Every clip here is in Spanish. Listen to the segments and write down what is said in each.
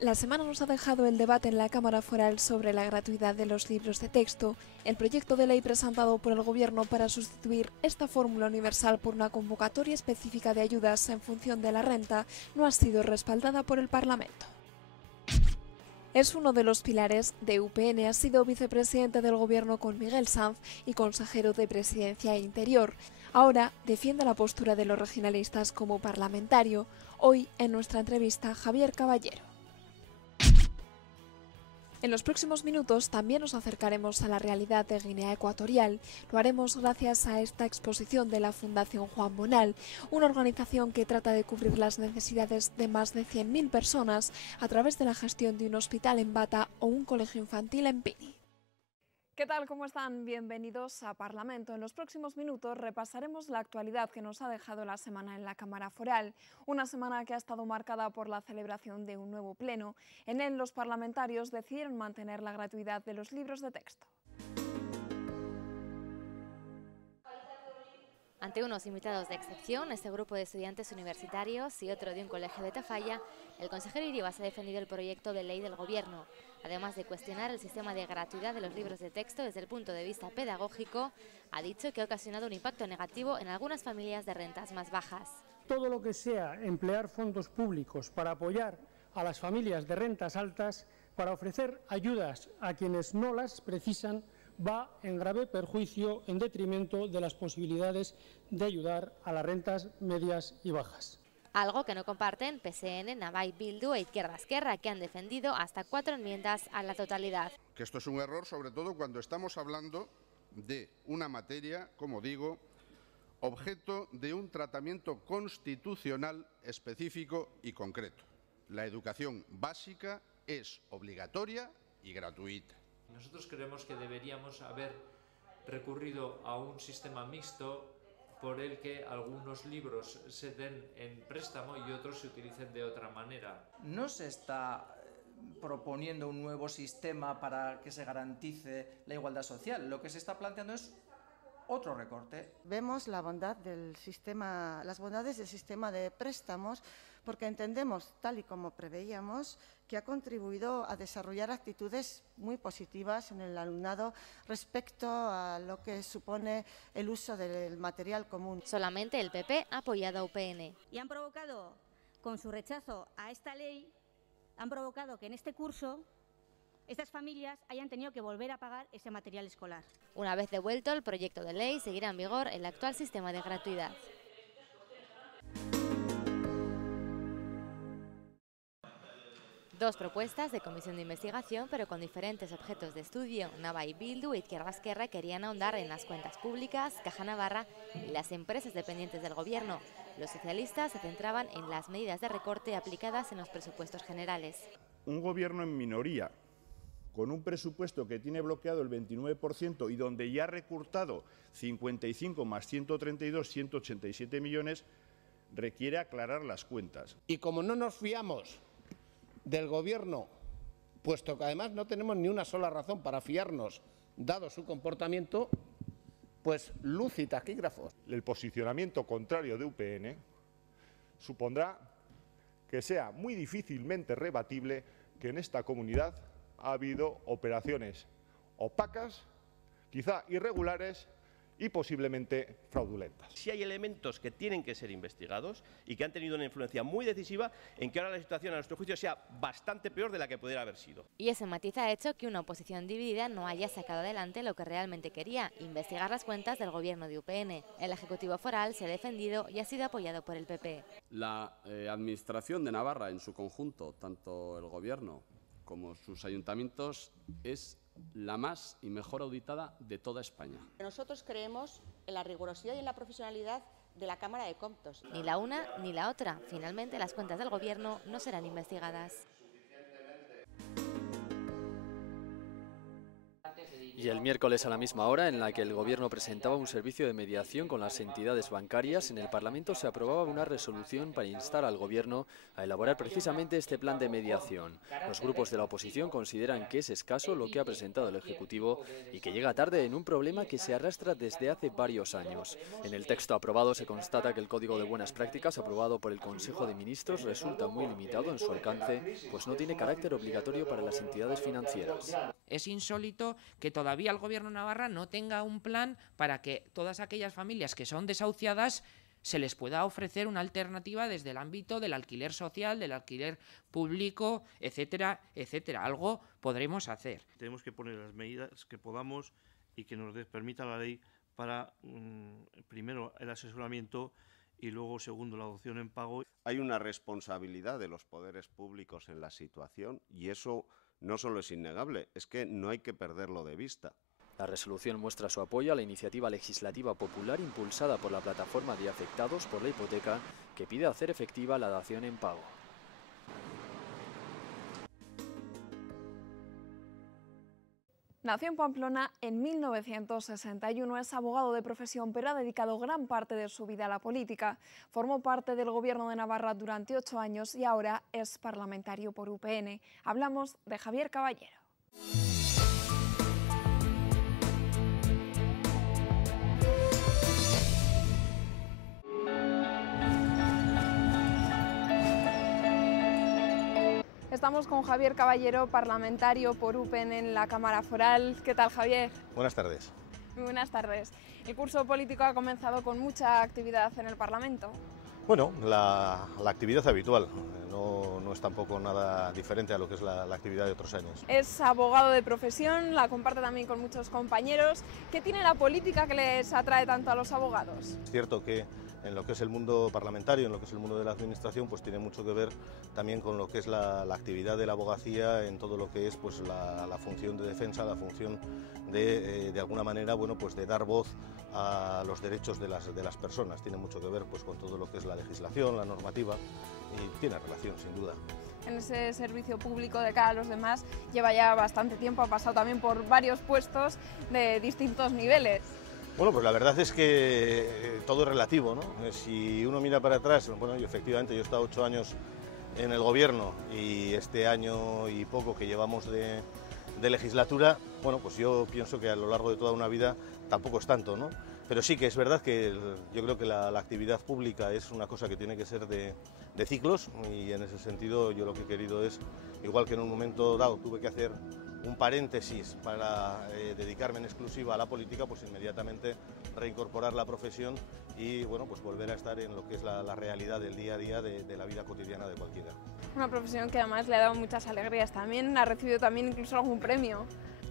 La semana nos ha dejado el debate en la Cámara Foral sobre la gratuidad de los libros de texto, el proyecto de ley presentado por el Gobierno para sustituir esta fórmula universal por una convocatoria específica de ayudas en función de la renta no ha sido respaldada por el Parlamento. Es uno de los pilares de UPN, ha sido vicepresidente del Gobierno con Miguel Sanz y consejero de Presidencia e Interior. Ahora defiende la postura de los regionalistas como parlamentario. Hoy, en nuestra entrevista, Javier Caballero. En los próximos minutos también nos acercaremos a la realidad de Guinea Ecuatorial. Lo haremos gracias a esta exposición de la Fundación Juan Bonal, una organización que trata de cubrir las necesidades de más de 100.000 personas a través de la gestión de un hospital en Bata o un colegio infantil en Pini. ¿Qué tal? ¿Cómo están? Bienvenidos a Parlamento. En los próximos minutos repasaremos la actualidad que nos ha dejado la semana en la Cámara Foral. Una semana que ha estado marcada por la celebración de un nuevo pleno. En él los parlamentarios decidieron mantener la gratuidad de los libros de texto. Ante unos invitados de excepción, este grupo de estudiantes universitarios y otro de un colegio de Tafalla, el consejero Iribarz ha defendido el proyecto de ley del Gobierno. Además de cuestionar el sistema de gratuidad de los libros de texto desde el punto de vista pedagógico, ha dicho que ha ocasionado un impacto negativo en algunas familias de rentas más bajas. Todo lo que sea emplear fondos públicos para apoyar a las familias de rentas altas, para ofrecer ayudas a quienes no las precisan, va en grave perjuicio en detrimento de las posibilidades de ayudar a las rentas medias y bajas. Algo que no comparten PSN, Navai, Bildu e Izquierda Esquerra, que han defendido hasta 4 enmiendas a la totalidad. Que esto es un error, sobre todo cuando estamos hablando de una materia, como digo, objeto de un tratamiento constitucional específico y concreto. La educación básica es obligatoria y gratuita. Nosotros creemos que deberíamos haber recurrido a un sistema mixto por el que algunos libros se den en préstamo y otros se utilicen de otra manera. No se está proponiendo un nuevo sistema para que se garantice la igualdad social. Lo que se está planteando es otro recorte. Vemos la bondad del sistema, las bondades del sistema de préstamos, porque entendemos, tal y como preveíamos, que ha contribuido a desarrollar actitudes muy positivas en el alumnado respecto a lo que supone el uso del material común. Solamente el PP ha apoyado a UPN. Y han provocado, con su rechazo a esta ley, han provocado que en este curso estas familias hayan tenido que volver a pagar ese material escolar. Una vez devuelto, el proyecto de ley seguirá en vigor el actual sistema de gratuidad. Dos propuestas de comisión de investigación, pero con diferentes objetos de estudio. Navai, Bildu e Izquierda Esquerra querían ahondar en las cuentas públicas, Caja Navarra y las empresas dependientes del Gobierno. Los socialistas se centraban en las medidas de recorte aplicadas en los presupuestos generales. Un gobierno en minoría, con un presupuesto que tiene bloqueado el 29% y donde ya ha recortado 55 más 132, 187 millones, requiere aclarar las cuentas. Y como no nos fiamos del Gobierno, puesto que además no tenemos ni una sola razón para fiarnos, dado su comportamiento, pues luz y taquígrafos. El posicionamiento contrario de UPN supondrá que sea muy difícilmente rebatible que en esta comunidad ha habido operaciones opacas, quizá irregulares y posiblemente fraudulentas. Sí hay elementos que tienen que ser investigados y que han tenido una influencia muy decisiva en que ahora la situación, a nuestro juicio, sea bastante peor de la que pudiera haber sido. Y ese matiz ha hecho que una oposición dividida no haya sacado adelante lo que realmente quería, investigar las cuentas del Gobierno de UPN. El Ejecutivo Foral se ha defendido y ha sido apoyado por el PP. La Administración de Navarra en su conjunto, tanto el Gobierno como sus ayuntamientos, es la más y mejor auditada de toda España. Nosotros creemos en la rigurosidad y en la profesionalidad de la Cámara de Comptos. Ni la una ni la otra. Finalmente, las cuentas del Gobierno no serán investigadas. Y el miércoles a la misma hora en la que el Gobierno presentaba un servicio de mediación con las entidades bancarias, en el Parlamento se aprobaba una resolución para instar al Gobierno a elaborar precisamente este plan de mediación. Los grupos de la oposición consideran que es escaso lo que ha presentado el Ejecutivo y que llega tarde en un problema que se arrastra desde hace varios años. En el texto aprobado se constata que el Código de Buenas Prácticas aprobado por el Consejo de Ministros resulta muy limitado en su alcance, pues no tiene carácter obligatorio para las entidades financieras. Es insólito que todavía el Gobierno de Navarra no tenga un plan para que todas aquellas familias que son desahuciadas se les pueda ofrecer una alternativa desde el ámbito del alquiler social, del alquiler público, etcétera, etcétera. Algo podremos hacer. Tenemos que poner las medidas que podamos y que nos permita la ley para, primero, el asesoramiento y luego, segundo, la adopción en pago. Hay una responsabilidad de los poderes públicos en la situación y eso no solo es innegable, es que no hay que perderlo de vista. La resolución muestra su apoyo a la iniciativa legislativa popular impulsada por la plataforma de afectados por la hipoteca, que pide hacer efectiva la dación en pago. Nació en Pamplona en 1961, es abogado de profesión, pero ha dedicado gran parte de su vida a la política. Formó parte del Gobierno de Navarra durante 8 años y ahora es parlamentario por UPN. Hablamos de Javier Caballero. Estamos con Javier Caballero, parlamentario por UPN en la Cámara Foral. ¿Qué tal, Javier? Buenas tardes. Muy buenas tardes. El curso político ha comenzado con mucha actividad en el Parlamento. Bueno, la actividad habitual, no es tampoco nada diferente a lo que es la actividad de otros años. Es abogado de profesión, la comparte también con muchos compañeros. ¿Qué tiene la política que les atrae tanto a los abogados? Es cierto que en lo que es el mundo parlamentario, en lo que es el mundo de la administración, pues tiene mucho que ver también con lo que es la actividad de la abogacía en todo lo que es pues la función de defensa, la función de alguna manera, bueno, pues de dar voz a los derechos de las personas. Tiene mucho que ver pues con todo lo que es la legislación, la normativa, y tiene relación, sin duda. En ese servicio público de cara a los demás lleva ya bastante tiempo, ha pasado también por varios puestos de distintos niveles. Bueno, pues la verdad es que todo es relativo, ¿no? Si uno mira para atrás, bueno, y efectivamente yo he estado 8 años en el Gobierno y este año y poco que llevamos de legislatura, bueno, pues yo pienso que a lo largo de toda una vida tampoco es tanto, ¿no? Pero sí que es verdad que yo creo que la actividad pública es una cosa que tiene que ser de ciclos, y en ese sentido yo lo que he querido es, igual que en un momento dado tuve que hacer un paréntesis para dedicarme en exclusiva a la política, pues inmediatamente reincorporar la profesión y bueno, pues volver a estar en lo que es la realidad del día a día de la vida cotidiana de cualquiera. Una profesión que además le ha dado muchas alegrías también, ha recibido también incluso algún premio.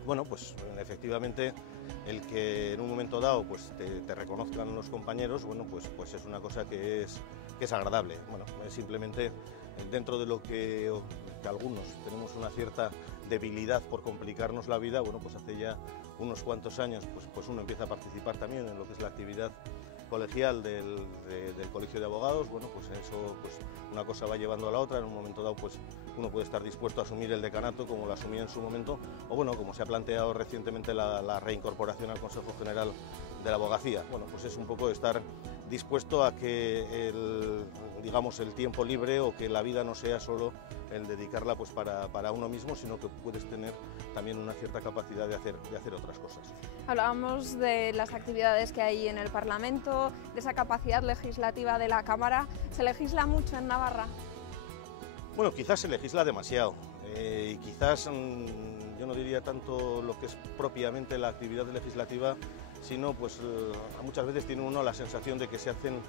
Bueno, pues efectivamente el que en un momento dado pues te reconozcan los compañeros, bueno, pues es una cosa que es agradable. Bueno, es simplemente dentro de lo que algunos tenemos una cierta debilidad por complicarnos la vida, bueno, pues hace ya unos cuantos años pues uno empieza a participar también en lo que es la actividad colegial del Colegio de Abogados. Bueno, pues eso, pues una cosa va llevando a la otra. En un momento dado pues uno puede estar dispuesto a asumir el decanato como lo asumía en su momento, o bueno, como se ha planteado recientemente la reincorporación al Consejo General de la Abogacía. Bueno, pues es un poco estar dispuesto a que el tiempo libre o que la vida no sea solo el dedicarla pues para uno mismo, sino que puedes tener también una cierta capacidad de hacer otras cosas. Hablábamos de las actividades que hay en el Parlamento, de esa capacidad legislativa de la Cámara. ¿Se legisla mucho en Navarra? Bueno, quizás se legisla demasiado y quizás yo no diría tanto lo que es propiamente la actividad legislativa, sino pues muchas veces tiene uno la sensación de que se hacen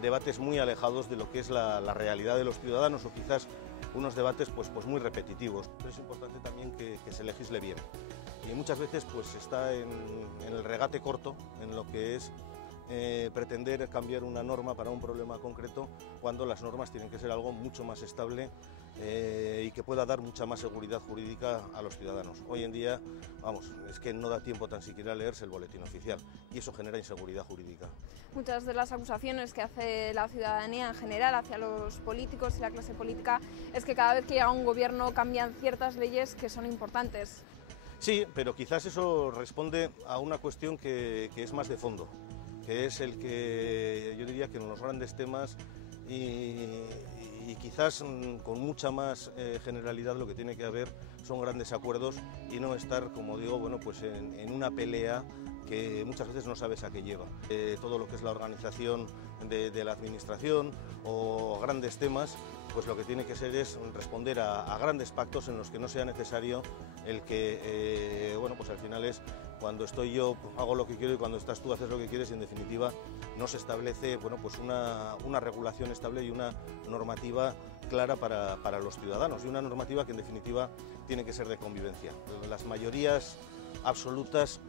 debates muy alejados de lo que es la realidad de los ciudadanos, o quizás unos debates pues muy repetitivos. Pero es importante también que se legisle bien, y muchas veces pues está en el regate corto en lo que es pretender cambiar una norma para un problema concreto, cuando las normas tienen que ser algo mucho más estable y que pueda dar mucha más seguridad jurídica a los ciudadanos. Hoy en día, vamos, es que no da tiempo tan siquiera a leerse el boletín oficial, y eso genera inseguridad jurídica. Muchas de las acusaciones que hace la ciudadanía en general hacia los políticos y la clase política es que cada vez que llega un gobierno cambian ciertas leyes que son importantes. Sí, pero quizás eso responde a una cuestión que es más de fondo, que es el que yo diría que en los grandes temas y quizás con mucha más generalidad lo que tiene que haber son grandes acuerdos y no estar, como digo, bueno, pues en una pelea que muchas veces no sabes a qué lleva. Todo lo que es la organización de la administración o grandes temas, pues lo que tiene que ser es responder a grandes pactos en los que no sea necesario el que, bueno, pues al final es cuando estoy yo pues hago lo que quiero y cuando estás tú haces lo que quieres y en definitiva no se establece, bueno, pues una regulación estable y una normativa clara para los ciudadanos y una normativa que en definitiva tiene que ser de convivencia. Las mayorías absolutas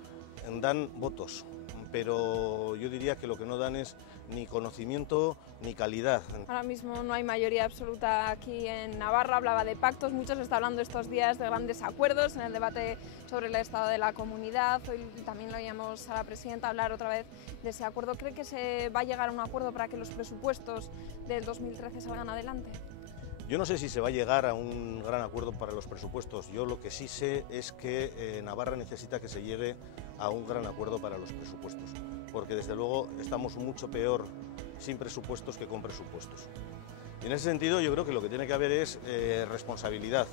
dan votos, pero yo diría que lo que no dan es ni conocimiento ni calidad. Ahora mismo no hay mayoría absoluta aquí en Navarra, hablaba de pactos, mucho se está hablando estos días de grandes acuerdos en el debate sobre el estado de la comunidad, hoy también lo oíamos a la presidenta hablar otra vez de ese acuerdo. ¿Cree que se va a llegar a un acuerdo para que los presupuestos del 2013 salgan adelante? Yo no sé si se va a llegar a un gran acuerdo para los presupuestos. Yo lo que sí sé es que Navarra necesita que se llegue a un gran acuerdo para los presupuestos, porque desde luego estamos mucho peor sin presupuestos que con presupuestos. Y en ese sentido yo creo que lo que tiene que haber es responsabilidad.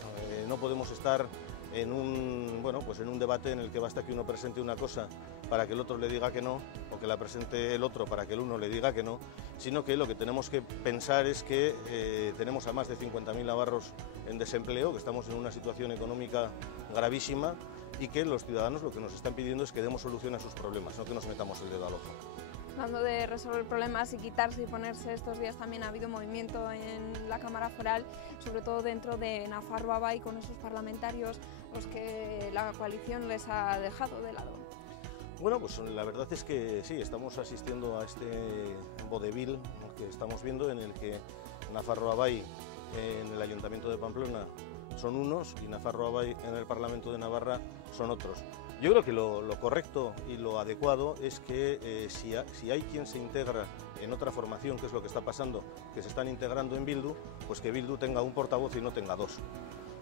No podemos estar en un debate en el que basta que uno presente una cosa para que el otro le diga que no, o que la presente el otro para que el uno le diga que no, sino que lo que tenemos que pensar es que tenemos a más de 50.000 navarros en desempleo, que estamos en una situación económica gravísima y que los ciudadanos lo que nos están pidiendo es que demos solución a sus problemas, no que nos metamos el dedo al ojo. Hablando de resolver problemas y quitarse y ponerse, estos días también ha habido movimiento en la Cámara Foral, sobre todo dentro de Nafarroa y con esos parlamentarios los que la coalición les ha dejado de lado. Bueno, pues la verdad es que sí, estamos asistiendo a este vodevil que estamos viendo en el que Nafarroa en el Ayuntamiento de Pamplona son unos y Nafarroa en el Parlamento de Navarra son otros. Yo creo que lo correcto y lo adecuado es que si hay quien se integra en otra formación, que es lo que está pasando, que se están integrando en Bildu, pues que Bildu tenga un portavoz y no tenga dos.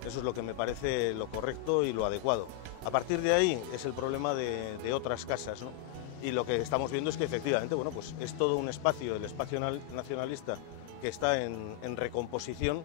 Eso es lo que me parece lo correcto y lo adecuado. A partir de ahí es el problema de otras casas, ¿no? Y lo que estamos viendo es que efectivamente, bueno, pues es todo un espacio, el espacio nacionalista, que está en recomposición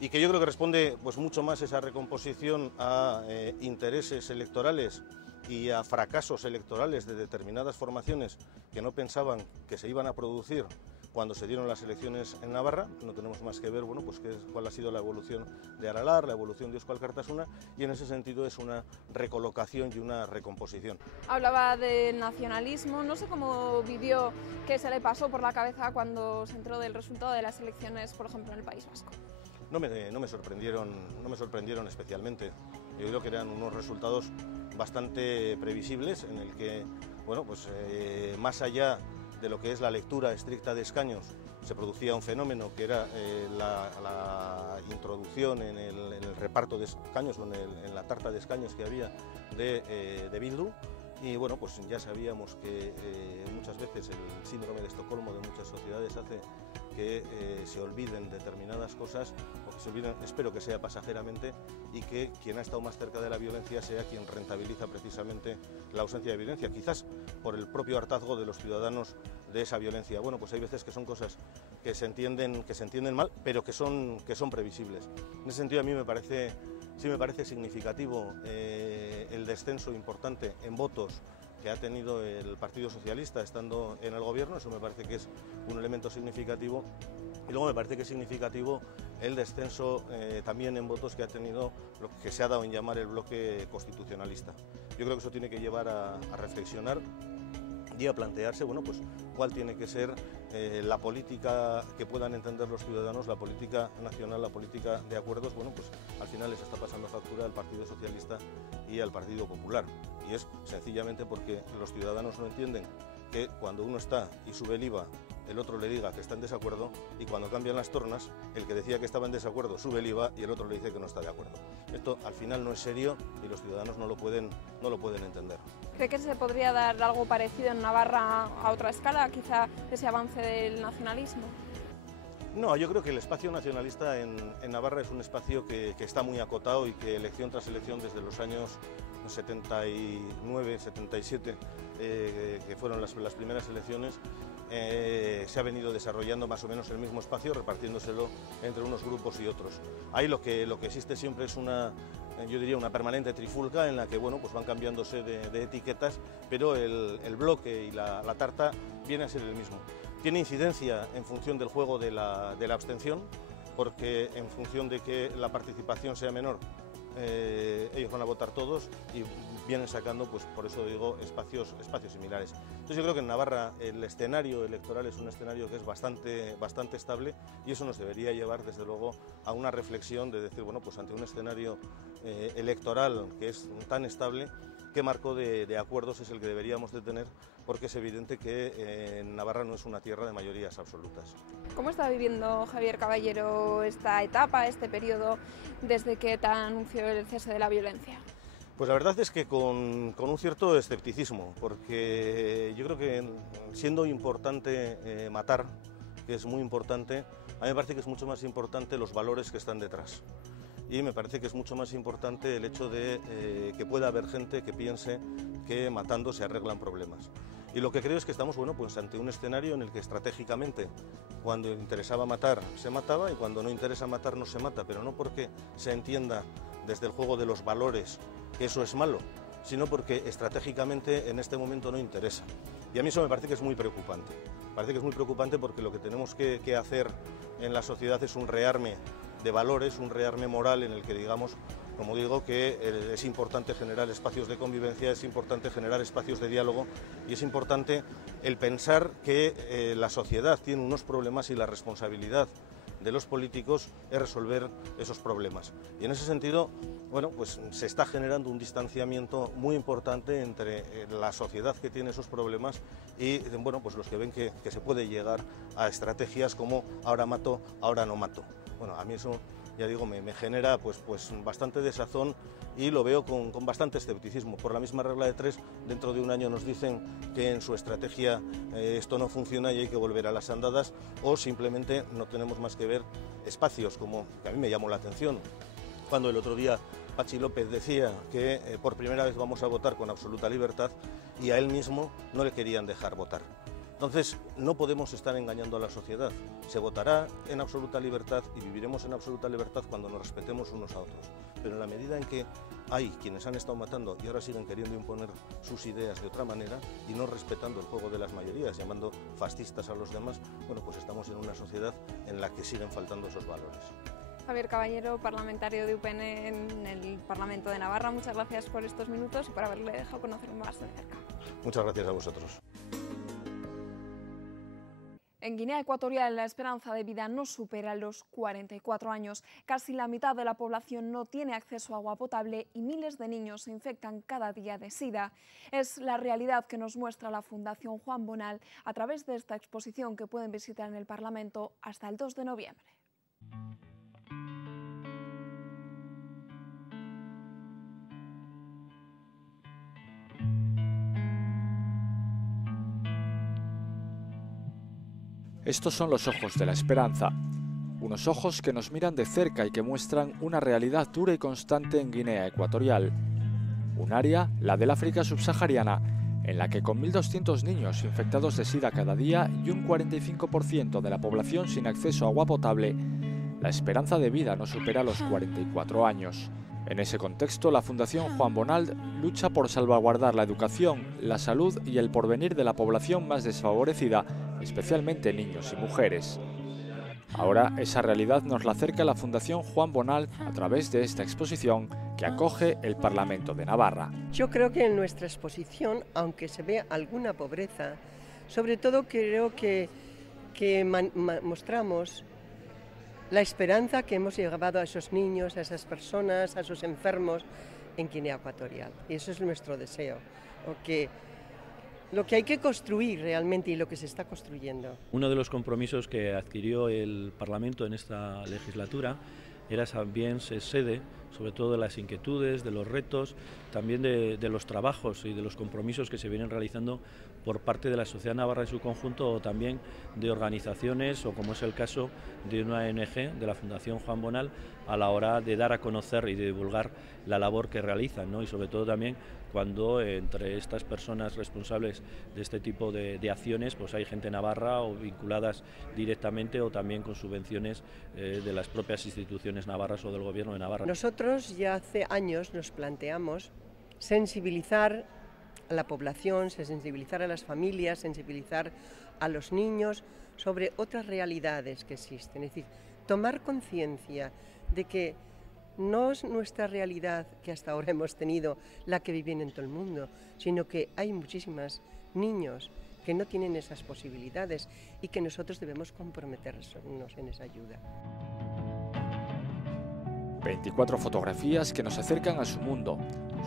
y que yo creo que responde pues mucho más esa recomposición a intereses electorales y a fracasos electorales de determinadas formaciones que no pensaban que se iban a producir cuando se dieron las elecciones en Navarra. No tenemos más que ver, bueno, pues cuál ha sido la evolución de Aralar, la evolución de Euskal Kartasuna, y en ese sentido es una recolocación y una recomposición. Hablaba de nacionalismo, no sé cómo vivió, qué se le pasó por la cabeza cuando se enteró del resultado de las elecciones, por ejemplo, en el País Vasco. No me sorprendieron especialmente. Yo creo que eran unos resultados bastante previsibles en el que, bueno, pues más allá de lo que es la lectura estricta de escaños, se producía un fenómeno que era la introducción en el reparto de escaños o en la tarta de escaños que había de Bildu. Y bueno, pues ya sabíamos que muchas veces el síndrome de Estocolmo de muchas sociedades hace que se olviden determinadas cosas, o que se olviden, espero que sea pasajeramente, y que quien ha estado más cerca de la violencia sea quien rentabiliza precisamente la ausencia de violencia, quizás por el propio hartazgo de los ciudadanos de esa violencia. Bueno, pues hay veces que son cosas que se entienden mal, pero que son previsibles. En ese sentido a mí sí me parece significativo el descenso importante en votos que ha tenido el Partido Socialista estando en el gobierno. Eso me parece que es un elemento significativo. Y luego me parece que es significativo el descenso también en votos que ha tenido lo que se ha dado en llamar el bloque constitucionalista. Yo creo que eso tiene que llevar a reflexionar y a plantearse, bueno, pues cuál tiene que ser la política que puedan entender los ciudadanos, la política nacional, la política de acuerdos. Bueno, pues al final les está pasando factura al Partido Socialista y al Partido Popular. Y es sencillamente porque los ciudadanos no entienden que cuando uno está y sube el IVA, el otro le diga que está en desacuerdo, y cuando cambian las tornas, el que decía que estaba en desacuerdo sube el IVA y el otro le dice que no está de acuerdo. Esto al final no es serio y los ciudadanos no lo pueden entender. ¿Cree que se podría dar algo parecido en Navarra a otra escala, quizá ese avance del nacionalismo? No, yo creo que el espacio nacionalista en Navarra es un espacio que está muy acotado y que elección tras elección desde los años 79, 77, que fueron las primeras elecciones, se ha venido desarrollando más o menos el mismo espacio, repartiéndoselo entre unos grupos y otros. Ahí lo que existe siempre es yo diría una permanente trifulca en la que bueno, pues van cambiándose de etiquetas, pero el bloque y la tarta viene a ser el mismo. Tiene incidencia en función del juego de la abstención, porque en función de que la participación sea menor, ellos van a votar todos y vienen sacando, pues por eso digo, espacios similares. Entonces yo creo que en Navarra el escenario electoral es un escenario que es bastante estable, y eso nos debería llevar desde luego a una reflexión de decir, bueno, pues ante un escenario electoral que es tan estable, ¿qué marco de acuerdos es el que deberíamos de tener? Porque es evidente que Navarra no es una tierra de mayorías absolutas. ¿Cómo está viviendo Javier Caballero esta etapa, este periodo, desde que ETA anunció el cese de la violencia? Pues la verdad es que con un cierto escepticismo, porque yo creo que siendo importante matar, que es muy importante, a mí me parece que es mucho más importante los valores que están detrás. Y me parece que es mucho más importante el hecho de que pueda haber gente que piense que matando se arreglan problemas. Y lo que creo es que estamos pues ante un escenario en el que estratégicamente, cuando interesaba matar, se mataba, y cuando no interesa matar, no se mata, pero no porque se entienda desde el juego de los valores que eso es malo, sino porque estratégicamente en este momento no interesa. Y a mí eso me parece que es muy preocupante. Me parece que es muy preocupante porque lo que tenemos que hacer en la sociedad es un rearme de valores, un rearme moral en el que digamos, como digo, que es importante generar espacios de convivencia, es importante generar espacios de diálogo, y es importante el pensar que la sociedad tiene unos problemas y la responsabilidad de los políticos es resolver esos problemas. Y en ese sentido, bueno, pues se está generando un distanciamiento muy importante entre la sociedad que tiene esos problemas y bueno, pues los que ven que se puede llegar a estrategias como ahora mato, ahora no mato. Bueno, a mí eso, ya digo, me genera pues bastante desazón, y lo veo con bastante escepticismo. Por la misma regla de tres, dentro de un año nos dicen que en su estrategia esto no funciona y hay que volver a las andadas, o simplemente no tenemos más que ver espacios como, que a mí me llamó la atención, cuando el otro día Patxi López decía que por primera vez vamos a votar con absoluta libertad, y a él mismo no le querían dejar votar. Entonces, no podemos estar engañando a la sociedad. Se votará en absoluta libertad y viviremos en absoluta libertad cuando nos respetemos unos a otros. Pero en la medida en que hay quienes han estado matando y ahora siguen queriendo imponer sus ideas de otra manera y no respetando el juego de las mayorías, llamando fascistas a los demás, bueno, pues estamos en una sociedad en la que siguen faltando esos valores. Javier Caballero, parlamentario de UPN en el Parlamento de Navarra, muchas gracias por estos minutos y por haberle dejado conocer más de cerca. Muchas gracias a vosotros. En Guinea Ecuatorial, la esperanza de vida no supera los 44 años. Casi la mitad de la población no tiene acceso a agua potable y miles de niños se infectan cada día de SIDA. Es la realidad que nos muestra la Fundación Juan Bonal a través de esta exposición que pueden visitar en el Parlamento hasta el 2 de noviembre. Estos son los ojos de la esperanza, unos ojos que nos miran de cerca y que muestran una realidad dura y constante en Guinea Ecuatorial. Un área, la del África subsahariana, en la que con 1.200 niños infectados de SIDA cada día y un 45% de la población sin acceso a agua potable, la esperanza de vida no supera los 44 años. En ese contexto, la Fundación Juan Bonal lucha por salvaguardar la educación, la salud y el porvenir de la población más desfavorecida, especialmente niños y mujeres. Ahora, esa realidad nos la acerca la Fundación Juan Bonal a través de esta exposición que acoge el Parlamento de Navarra. Yo creo que en nuestra exposición, aunque se vea alguna pobreza, sobre todo creo que mostramos la esperanza que hemos llevado a esos niños, a esas personas, a esos enfermos en Guinea Ecuatorial. Y eso es nuestro deseo, lo que hay que construir realmente y lo que se está construyendo. Uno de los compromisos que adquirió el Parlamento en esta legislatura era también ser sede sobre todo de las inquietudes, de los retos, también de los trabajos y de los compromisos que se vienen realizando por parte de la sociedad navarra en su conjunto, o también de organizaciones, o como es el caso de una ONG, de la Fundación Juan Bonal, a la hora de dar a conocer y de divulgar la labor que realizan, ¿no? Y sobre todo también cuando entre estas personas responsables de este tipo de acciones pues hay gente navarra o vinculadas directamente o también con subvenciones de las propias instituciones navarras o del Gobierno de Navarra. Nosotros ya hace años nos planteamos sensibilizar a la población, sensibilizar a las familias, sensibilizar a los niños sobre otras realidades que existen, es decir, tomar conciencia de que no es nuestra realidad que hasta ahora hemos tenido la que viven en todo el mundo, sino que hay muchísimos niños que no tienen esas posibilidades y que nosotros debemos comprometernos en esa ayuda. 24 fotografías que nos acercan a su mundo,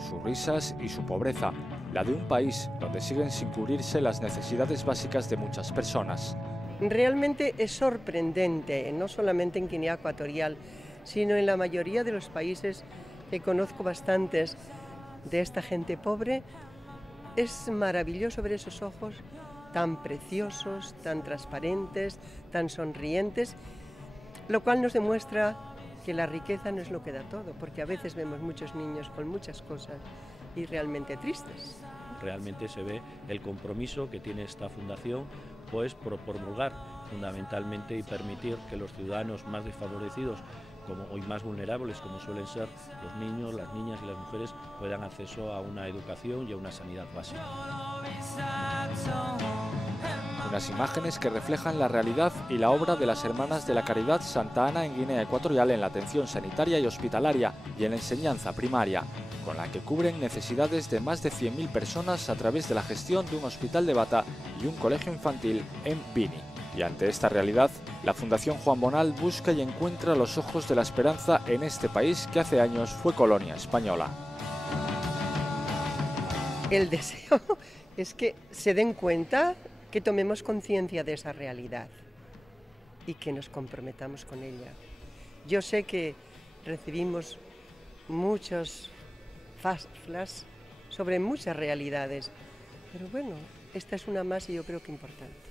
sus risas y su pobreza, la de un país donde siguen sin cubrirse las necesidades básicas de muchas personas. Realmente es sorprendente, no solamente en Guinea Ecuatorial, sino en la mayoría de los países que conozco bastantes de esta gente pobre. Es maravilloso ver esos ojos tan preciosos, tan transparentes, tan sonrientes, lo cual nos demuestra que la riqueza no es lo que da todo, porque a veces vemos muchos niños con muchas cosas y realmente tristes. Realmente se ve el compromiso que tiene esta fundación pues por promulgar fundamentalmente y permitir que los ciudadanos más desfavorecidos y más vulnerables, como suelen ser los niños, las niñas y las mujeres, puedan acceso a una educación y a una sanidad básica. Unas imágenes que reflejan la realidad y la obra de las Hermanas de la Caridad Santa Ana en Guinea Ecuatorial en la atención sanitaria y hospitalaria y en la enseñanza primaria, con la que cubren necesidades de más de 100.000 personas a través de la gestión de un hospital de bata y un colegio infantil en Bini. Y ante esta realidad, la Fundación Juan Bonal busca y encuentra los ojos de la esperanza en este país que hace años fue colonia española. El deseo es que se den cuenta, que tomemos conciencia de esa realidad y que nos comprometamos con ella. Yo sé que recibimos muchos flash sobre muchas realidades, pero bueno, esta es una más y yo creo que importante.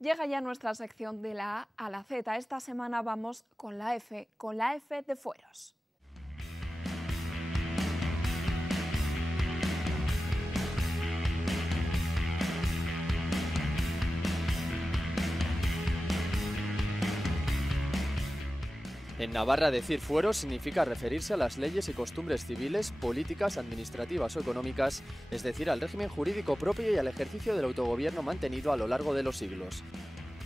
Llega ya nuestra sección de la A a la Z. Esta semana vamos con la F de fueros. En Navarra, decir fuero significa referirse a las leyes y costumbres civiles, políticas, administrativas o económicas, es decir, al régimen jurídico propio y al ejercicio del autogobierno mantenido a lo largo de los siglos.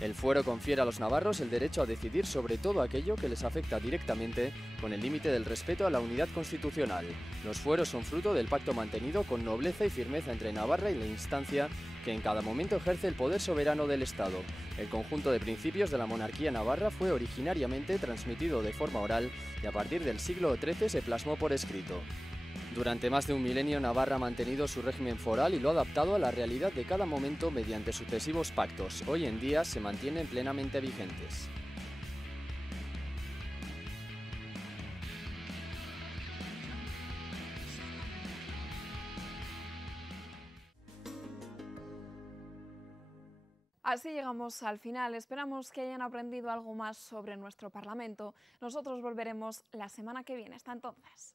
El fuero confiere a los navarros el derecho a decidir sobre todo aquello que les afecta directamente, con el límite del respeto a la unidad constitucional. Los fueros son fruto del pacto mantenido con nobleza y firmeza entre Navarra y la instancia que en cada momento ejerce el poder soberano del Estado. El conjunto de principios de la monarquía navarra fue originariamente transmitido de forma oral y a partir del siglo XIII se plasmó por escrito. Durante más de un milenio, Navarra ha mantenido su régimen foral y lo ha adaptado a la realidad de cada momento mediante sucesivos pactos. Hoy en día se mantienen plenamente vigentes. Así llegamos al final. Esperamos que hayan aprendido algo más sobre nuestro Parlamento. Nosotros volveremos la semana que viene. Hasta entonces.